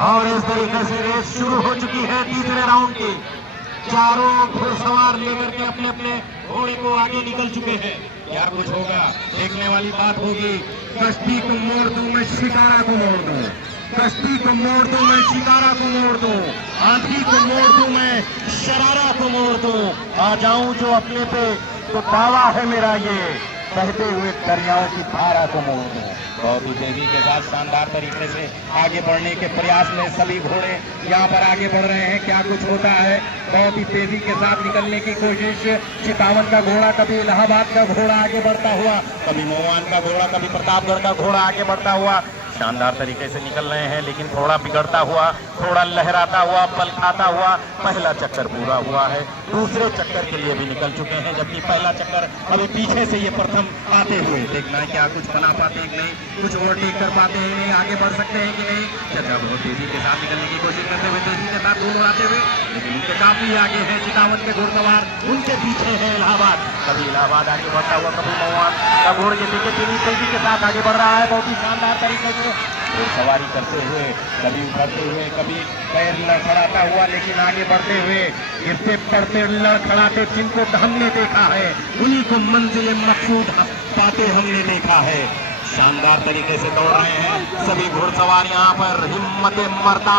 और इस तरीके से रेस शुरू हो चुकी है तीसरे राउंड की। चारों घुड़सवार लेकर के अपने अपने घोड़े को आगे निकल चुके हैं। क्या कुछ होगा, देखने वाली बात होगी। कश्ती को मोड़ दूं मैं, शिकारा को मोड़ दूं, कश्ती को मोड़ दूं मैं, शिकारा को मोड़ दूं, हाथी को मोड़ दूं मैं, शरारा को मोड़ दूं, आ जाऊं जो अपने पे तो दावा है मेरा ये, बहते हुए दरियाओं की धारा को मोड़ दूं। बहुत ही तेजी के साथ शानदार तरीके से आगे बढ़ने के प्रयास में सभी घोड़े यहाँ पर आगे बढ़ रहे हैं। क्या कुछ होता है, बहुत ही तेजी के साथ निकलने की कोशिश। चितावन का घोड़ा, कभी इलाहाबाद का घोड़ा आगे बढ़ता हुआ, कभी मोवान का घोड़ा, कभी प्रतापगढ़ का घोड़ा आगे बढ़ता हुआ शानदार तरीके से निकल रहे हैं, लेकिन थोड़ा बिगड़ता हुआ, थोड़ा लहराता हुआ, पल खाता हुआ। पहला चक्कर पूरा हुआ है, दूसरे चक्कर के लिए भी निकल चुके हैं, जबकि पहला चक्कर अभी पीछे से ये प्रथम आते हुए। देखना है क्या कुछ बना पाते हैं कि नहीं, कुछ ओवरटेक कर पाते हैं नहीं, आगे बढ़ सकते हैं कि नहीं। चचा बहुत तेजी के साथ निकलने की कोशिश करते हुए, तेजी के साथ दूर उड़ाते हुए, लेकिन उनके काफी आगे है चितावन के घुड़सवार, उनके पीछे है इलाहाबाद। कभी इलाहाबाद आगे बढ़ता हुआ, कभी मोवान का घोड़ा ये देखिए तेजी तेजी के साथ आगे बढ़ रहा है, बहुत ही शानदार तरीके से सवारी करते हुए, कभी उभरते हुए, कभी पैर लड़खड़ाता हुआ, लेकिन आगे बढ़ते हुए, गिरते पड़ते लड़खड़ाते जिनको हमने देखा है, उन्हीं को मंजिल मकसूद पाते हमने देखा है। शानदार तरीके से दौड़ रहे हैं सभी घुड़सवार यहाँ पर। हिम्मत मर्दा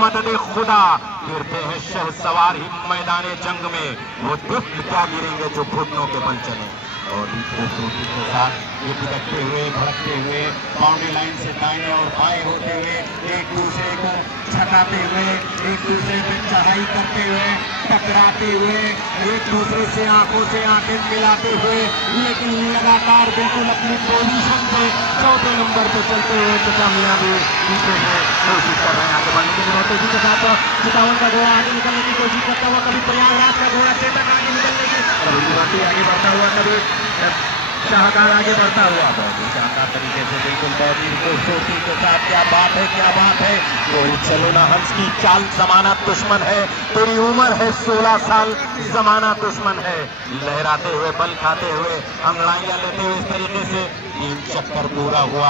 मदद खुदा, गिरते हैं शह सवार ही मैदान जंग में, वो दुष्ट क्या गिरेंगे जो घुटनों के बल चले। और खूबसूरती के साथ ये पिटकते हुए, भड़कते हुए, बाउंड्री लाइन से दाएं और बाएं होते हुए, एक दूसरे को छकाते हुए, एक दूसरे पे चढ़ाई करते हुए, टकराते हुए, एक दूसरे से आंखों से आंखें मिलाते हुए, लेकिन लगातार बिल्कुल अपनी पोजीशन पे चौथे नंबर पे चलते हुए चचा मियां भी पीछे से कोशिश कर रहे हैं आगे बढ़ने की। बहुत तेजी के साथ चितावन का घोड़ा आगे निकलने की कोशिश करता हुआ, कभी प्रयागराज का घोड़ा चेतक आगे निकलने की, कभी युवती आगे बढ़ता हुआ, कभी शाहकार आगे बढ़ता हुआ। बहुत ही शानदार तरीके से, बिल्कुल बहुत ही खूबसूरती के साथ। क्या बात है, क्या बात है। कोई चलो ना हंस की चाल, जमाना दुश्मन है, तेरी उम्र है 16 साल, जमाना दुश्मन है। लहराते हुए, बल खाते हुए, अंगड़ाइयां लेते हुए, इस तरीके से 3 चक्कर पूरा हुआ।